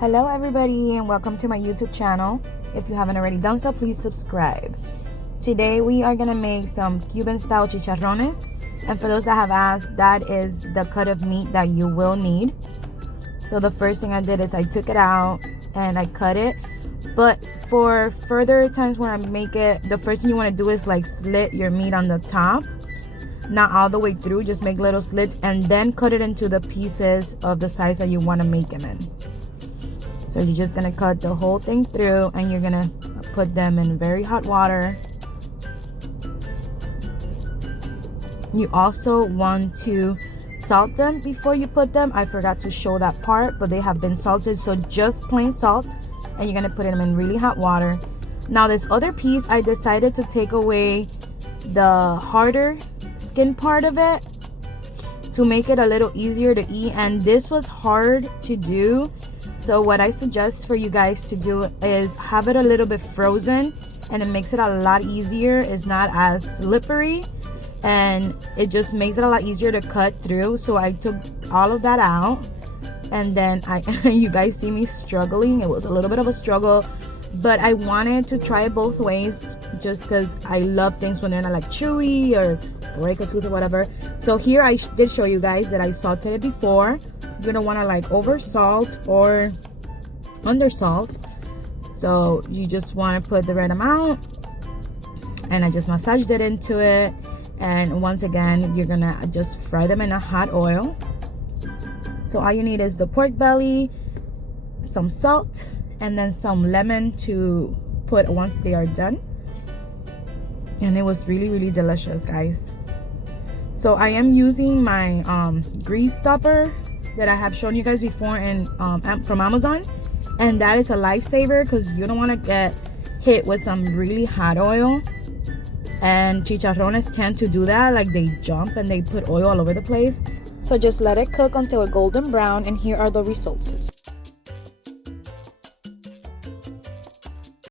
Hello everybody and welcome to my YouTube channel. If you haven't already done so, please subscribe. Today we are gonna make some Cuban style chicharrones, and for those that have asked, that is the cut of meat that you will need. So the first thing I did is I took it out and I cut it, but for further times when I make it, the first thing you want to do is like slit your meat on the top, not all the way through, just make little slits and then cut it into the pieces of the size that you want to make them in. So you're just gonna cut the whole thing through and you're gonna put them in very hot water. You also want to salt them before you put them. I forgot to show that part, but they have been salted, so just plain salt, and you're gonna put them in really hot water. Now this other piece, I decided to take away the harder skin part of it to make it a little easier to eat, and this was hard to do. So what I suggest for you guys to do is have it a little bit frozen, and it makes it a lot easier. It's not as slippery and it just makes it a lot easier to cut through. So I took all of that out, and then you guys see me struggling. It was a little bit of a struggle, but I wanted to try it both ways just because I love things when they're not like chewy or break a tooth or whatever. So here I did show you guys that I salted it before. You don't want to like over salt or under salt, so you just want to put the right amount, and I just massaged it into it. And once again, you're gonna just fry them in a hot oil. So all you need is the pork belly, some salt, and then some lemon to put once they are done. And it was really delicious, guys. So I am using my grease stopper that I have shown you guys before in from Amazon, and that is a lifesaver because you don't want to get hit with some really hot oil. And chicharrones tend to do that, like they jump and they put oil all over the place. So just let it cook until a golden brown, and here are the results.